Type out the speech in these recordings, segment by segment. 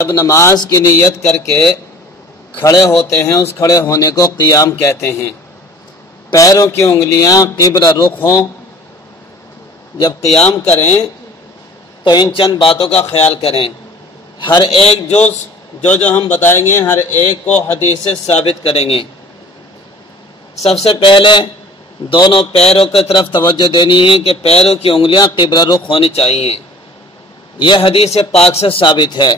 جب نماز کی نیت کر کے کھڑے ہوتے ہیں اس کھڑے ہونے کو قیام کہتے ہیں۔ پیروں کی انگلیاں قبلہ رخ ہوں۔ جب قیام کریں تو ان چند باتوں کا خیال کریں۔ ہر ایک جز جو ہم بتائیں گے ہر ایک کو حدیث سے ثابت کریں گے۔ سب سے پہلے دونوں پیروں کی طرف توجہ دینی ہے کہ پیروں کی انگلیاں قبلہ رخ ہونی چاہیے۔ یہ حدیث پاک سے ثابت ہے۔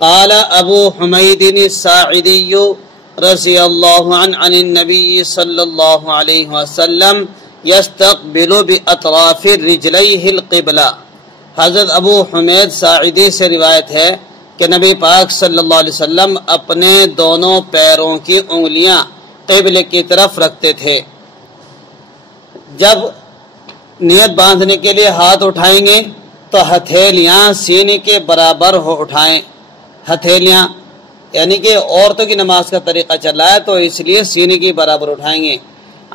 قال ابو حمید الساعدی رضی اللہ عنہ عن النبی صلی اللہ علیہ وسلم یستقبل باطراف رجلیہ القبلہ۔ حضرت ابو حمید ساعدی سے روایت ہے کہ نبی پاک صلی اللہ علیہ وسلم اپنے دونوں پیروں کی انگلیاں قبلے کی طرف رکھتے تھے۔ جب نیت باندھنے کے لیے ہاتھ اٹھائیں گے تو ہتھیلیاں سینے کے برابر ہو اٹھائیں۔ ہتھیلیاں یعنی کہ عورتوں کی نماز کا طریقہ چل رہا ہے تو اس لیے سینے کے برابر اٹھائیں گے۔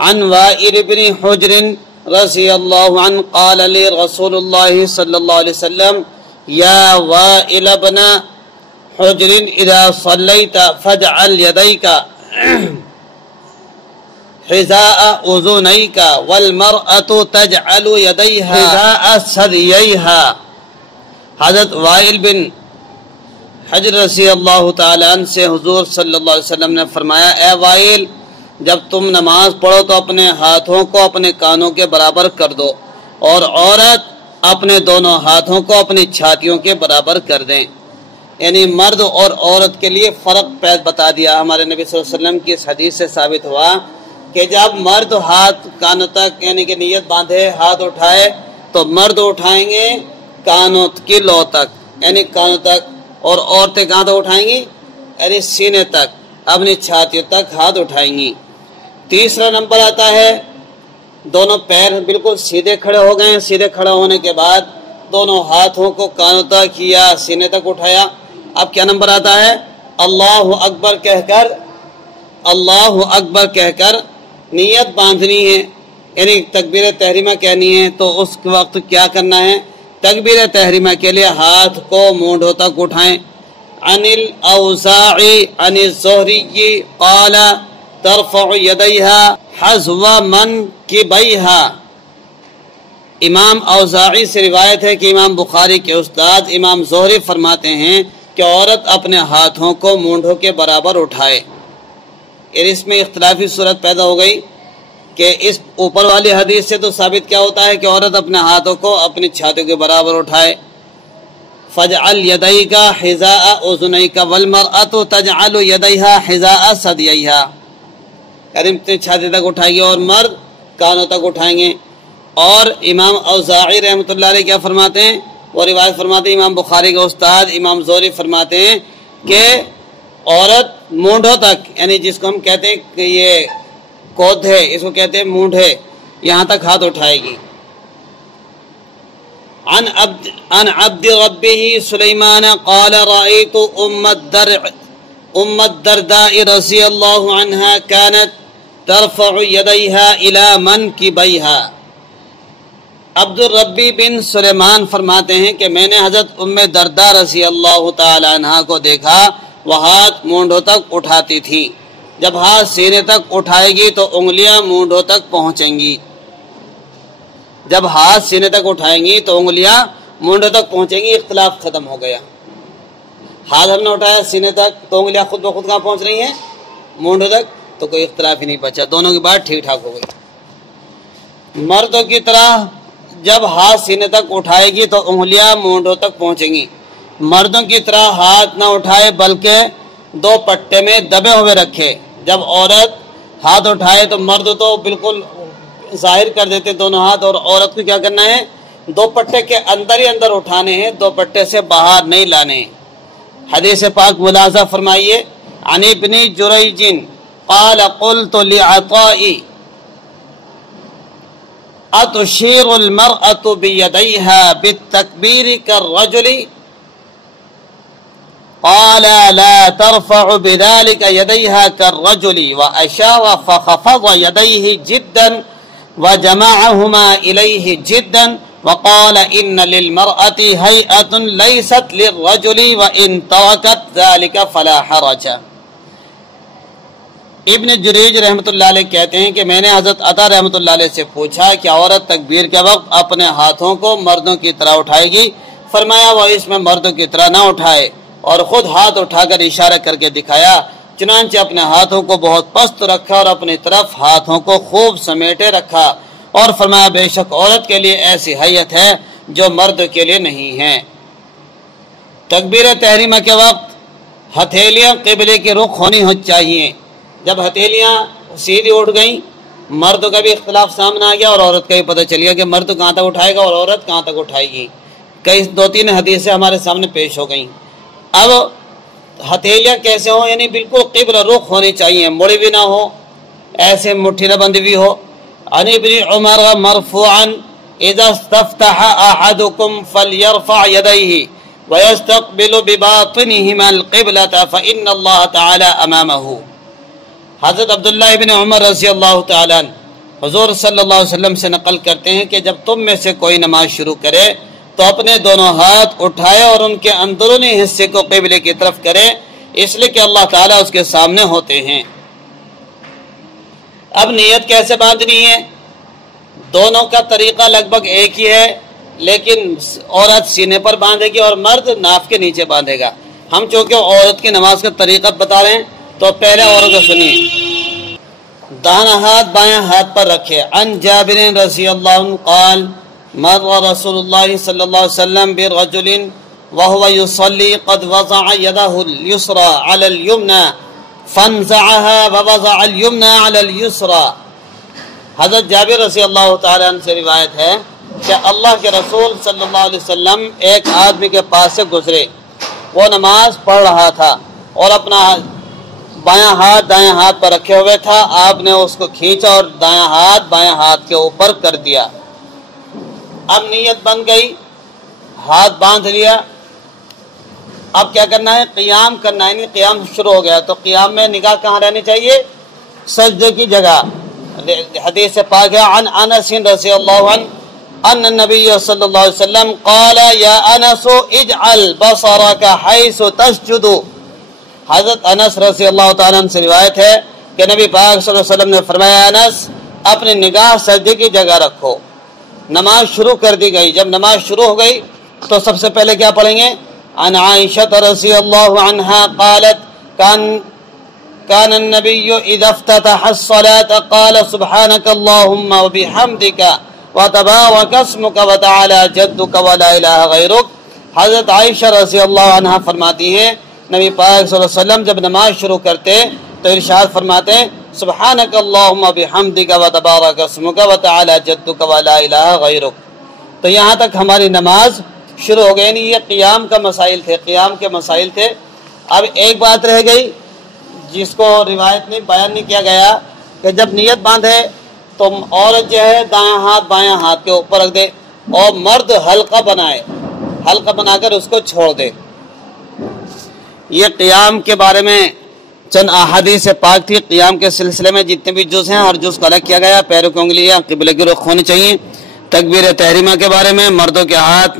عن وائل بن حجر رضی اللہ عنہ قال لی رسول اللہ صلی اللہ علیہ وسلم یا وائل بن حجر اذا صلیت فاجعل یدیک حذاء اذنیک والمرأة تجعل یدیها حذاء ثدییها۔ حضرت وائل بن حجر رضی اللہ تعالیٰ عنہ سے حضور صلی اللہ علیہ وسلم نے فرمایا اے وائل جب تم نماز پڑھو تو اپنے ہاتھوں کو اپنے کانوں کے برابر کر دو اور عورت اپنے دونوں ہاتھوں کو اپنی چھاتیوں کے برابر کر دیں۔ یعنی مرد اور عورت کے لیے فرق بتا دیا۔ ہمارے نبی صلی اللہ علیہ وسلم کی اس حدیث سے ثابت ہوا کہ جب مرد ہاتھ کانوں تک یعنی کہ نیت باندھے ہاتھ اٹھائے تو مرد اٹھائیں گے کانوں کی لو تک یعنی کانوں تک، اور عورتیں کہاں تک اٹھائیں گی یعنی سینے تک اپنی چھاتیوں تک ہاتھ اٹھائیں گی۔ تیسرا نمبر آتا ہے دونوں پیر بالکل سیدھے کھڑے ہو گئے۔ سیدھے کھڑے ہونے کے بعد دونوں ہاتھوں کو کانوں تک یا سینے تک اٹھایا۔ اب کیا نمبر آتا ہے اللہ اکبر کہہ کر نیت باندھنی ہے یعنی تکبیر تحریمہ کہنی ہے۔ تو اس وقت کیا کرنا ہے تکبیر تحریمہ کے لیے ہاتھ کو مونڈھوں تک اٹھائیں۔ عن الاوزاعی عن الزہری قال ترفع یدیہا حذو منکبیہا۔ امام اوزاعی سے روایت ہے کہ امام بخاری کے استاد امام زہری فرماتے ہیں کہ عورت اپنے ہاتھوں کو مونڈھوں کے برابر اٹھائے۔ اس میں اختلافی صورت پیدا ہو گئی کہ اس اوپر والی حدیث سے تو ثابت کیا ہوتا ہے کہ عورت اپنے ہاتھوں کو اپنی چھاتیوں کے برابر اٹھائے۔ فَجْعَلْ يَدَيْكَ حِذَاءَ أُذُنَيْكَ وَالْمَرْأَةُ تَجْعَلُ يَدَيْهَا حِذَاءَ ثَدْيَيْهَا۔ یعنی اپنی چھاتی تک اٹھائیں گے اور مرد کانوں تک اٹھائیں گے۔ اور امام اوزاعی رحمۃ اللہ علیہ کیا فرماتے ہیں وہ روایت فرماتے ہیں امام بخاری کے استاد امام زہری فرماتے ہیں کہ عورت مونڈھوں تک یعنی جس کو ہم کہتے ہیں کہ یہ کود ہے اس کو کہتے ہیں مونڈھے یہاں تک ہاتھ اٹھائے گی۔ عن عبد ربه سلیمان قال رأيت ام الدرداء رضی اللہ عنها كانت ترفع يديها الى منکبیها۔ عبد الربی بن سلیمان فرماتے ہیں کہ میں نے حضرت ام درداء رضی اللہ تعالی عنہا کو دیکھا وہ ہاتھ مونڈھوں تک اٹھاتی تھی۔ جب ہاتھ سینے تک اٹھائے گی تو انگلیاں مونڈھوں تک پہنچیں گی۔ جب ہاتھ سینے تک اٹھائیں گی تو انگلیاں مونڈھوں تک پہنچیں گی۔ اختلاف ختم ہو گیا۔ ہاتھ ہم نے اٹھایا سینے تک تو انگلیاں خود بخود کہاں پہنچ رہی ہیں مونڈھوں تک، تو کوئی اختلاف ہی نہیں بچا، دونوں کی بات ٹھیک ٹھاک ہو گئی۔ مردوں کی طرح جب ہاتھ سینے تک اٹھائے گی تو انگلیاں مونڈھوں تک پہنچیں گی۔ مردوں کی طرح ہاتھ نہ اٹھائے بلکہ دو پٹے میں دبے ہوئے رکھے۔ جب عورت ہاتھ اٹھائے تو مرد تو بالکل ظاہر کر دیتے دونوں ہاتھ، اور عورت کو کیا کرنا ہے دو پٹے کے اندر ہی اندر اٹھانے ہیں، دو پٹے سے باہر نہیں لانے۔ حدیث پاک ملاحظہ فرمائیے۔ عن ابن جریج قال قلت لعطاء اتشیر المرأة بیدیها بالتکبیر کالرجل قال لا ترفع بذلك يديها كالرجل وأشار فخفض يديه جدا وجمعهما إليه جدا وقال ان للمرأة هيئة ليست للرجل وان تركت ذلك فلا حرج۔ ابن جریج رحمۃ اللہ علیہ کہتے ہیں کہ میں نے حضرت عطا رحمۃ اللہ علیہ سے پوچھا کہ عورت تکبیر کے وقت اپنے ہاتھوں کو مردوں کی طرح اٹھائے گی؟ فرمایا وہ اس میں مردوں کی طرح نہ اٹھائے، اور خود ہاتھ اٹھا کر اشارہ کر کے دکھایا، چنانچہ اپنے ہاتھوں کو بہت پست رکھا اور اپنی طرف ہاتھوں کو خوب سمیٹے رکھا، اور فرمایا بے شک عورت کے لیے ایسی حیت ہے جو مرد کے لیے نہیں ہے۔ تکبیر تحریمہ کے وقت ہتھیلیاں قبلے کی رخ ہونی چاہیے۔ جب ہتھیلیاں سیدھی اٹھ گئیں، مرد کا بھی اختلاف سامنے آ گیا اور عورت کا بھی پتہ چل گیا کہ مرد کہاں تک اٹھائے گا اور عورت کہاں تک اٹھائے گی۔ کئی 2-3 حدیثیں ہمارے سامنے پیش ہو گئیں۔ اب ہتھیلیاں کیسے ہوں؟ یعنی بالکل قبل رخ ہونی چاہیے، مڑی بھی نہ ہو، ایسے مٹھی نہ بندی بھی ہو۔ عن ابن عمر مرفوعا اذا استفتح احدكم فليرفع يديه ويستقبل بباطنهما القبلة فإن الله تعالى امامه۔ حضرت عبداللہ ابن عمر رضی اللہ تعالیٰ عنہ حضور صلی اللہ علیہ وسلم سے نقل کرتے ہیں کہ جب تم میں سے کوئی نماز شروع کرے تو اپنے دونوں ہاتھ اٹھائے اور ان کے اندرونی حصے کو قبلے کی طرف کرے، اس لیے کہ اللہ تعالیٰ اس کے سامنے ہوتے ہیں۔ اب نیت کیسے باندھنی ہے؟ دونوں کا طریقہ لگ بھگ ایک ہی ہے، لیکن عورت سینے پر باندھے گی اور مرد ناف کے نیچے باندھے گا۔ ہم چونکہ عورت کی نماز کا طریقہ بتا رہے ہیں تو پہلے عورت کو سنیے۔ دانا ہاتھ بایاں ہاتھ پر رکھے۔ عن جابر رضی اللہ عنہ قال مر رسول اللہ صلی اللہ علیہ وسلم برجل وهو يصلي قد وضع يده اليسرى على اليمنى فانزعها ووضع اليمنى على اليسرى۔ حضرت جابر رضی اللہ تعالی عنہ سے روایت ہے کہ اللہ کے رسول صلی اللہ علیہ وسلم ایک آدمی کے پاس سے گزرے، وہ نماز پڑھ رہا تھا اور اپنا بایاں ہاتھ دایاں ہاتھ پر رکھے ہوئے تھا، آپ نے اس کو کھینچا اور دایاں ہاتھ بایاں ہاتھ کے اوپر کر دیا۔ اب نیت بن گئی، ہاتھ باندھ لیا، اب کیا کرنا ہے؟ قیام کرنا ہے۔ قیام شروع ہو گیا تو قیام میں نگاہ کہاں رہنی چاہیے؟ سجدے کی جگہ۔ حدیث پاک ہے عن انس رضی اللہ عنہ ان النبی صلی اللہ علیہ وسلم قال یا انس اجعل بصرك حيث تسجد۔ حضرت انس رضی اللہ تعالیٰ عنہ سے روایت ہے کہ نبی پاک صلی اللہ علیہ وسلم نے فرمایا انس اپنی نگاہ سجدے کی جگہ رکھو۔ نماز شروع کر دی گئی۔ جب نماز شروع ہو گئی تو سب سے پہلے کیا پڑھیں گے؟ عن عائشہ رضی اللہ عنہا قالت كان النبي اذا افتتح الصلاة قال سبحانك اللهم وبحمدك وتبارك اسمك وتعالى جدك ولا الہ غیرک۔ حضرت عائشہ رضی اللہ عنہا فرماتی ہیں نبی پاک صلی اللہ علیہ وسلم جب نماز شروع کرتے تو ارشاد فرماتے سبحانک اللہم بحمدک وتبارک اسمک وتعالی جدک ولا الہ غیرک۔ تو یہاں تک ہماری نماز شروع ہو گئی۔ یعنی یہ قیام کا مسائل تھے، قیام کے مسائل تھے۔ اب ایک بات رہ گئی جس کو روایت میں بیان نہیں کیا گیا کہ جب نیت باندھے تو عورت جو ہے دایاں ہاتھ بایاں ہاتھ کے اوپر رکھ دے اور مرد حلقہ بنائے، حلقہ بنا کر اس کو چھوڑ دے۔ یہ قیام کے بارے میں چند احادیث پاک تھی۔ قیام کے سلسلے میں جتنے بھی جز ہیں ہر جز کو الگ کیا گیا۔ پیروں کی انگلیاں قبلے کی رخ ہونی چاہیے۔ تکبیر تحریمہ کے بارے میں مردوں کے ہاتھ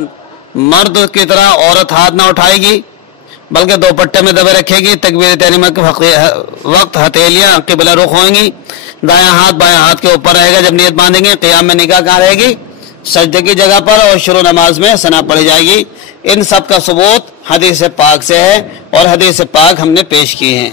مرد کی طرح عورت ہاتھ نہ اٹھائے گی بلکہ دو پٹے میں دبے رکھے گی۔ تکبیر تحریمہ کے وقت ہتھیلیاں قبلہ رخ ہوئیں گی، دایاں ہاتھ بایاں ہاتھ کے اوپر رہے گا جب نیت باندھیں گے۔ قیام میں نگاہ کہاں رہے گی؟ سجدے کی جگہ پر، اور شروع نماز میں ثنا پڑھی جائے گی۔ ان سب کا ثبوت حدیث پاک سے ہے اور حدیث پاک ہم نے پیش کی ہیں۔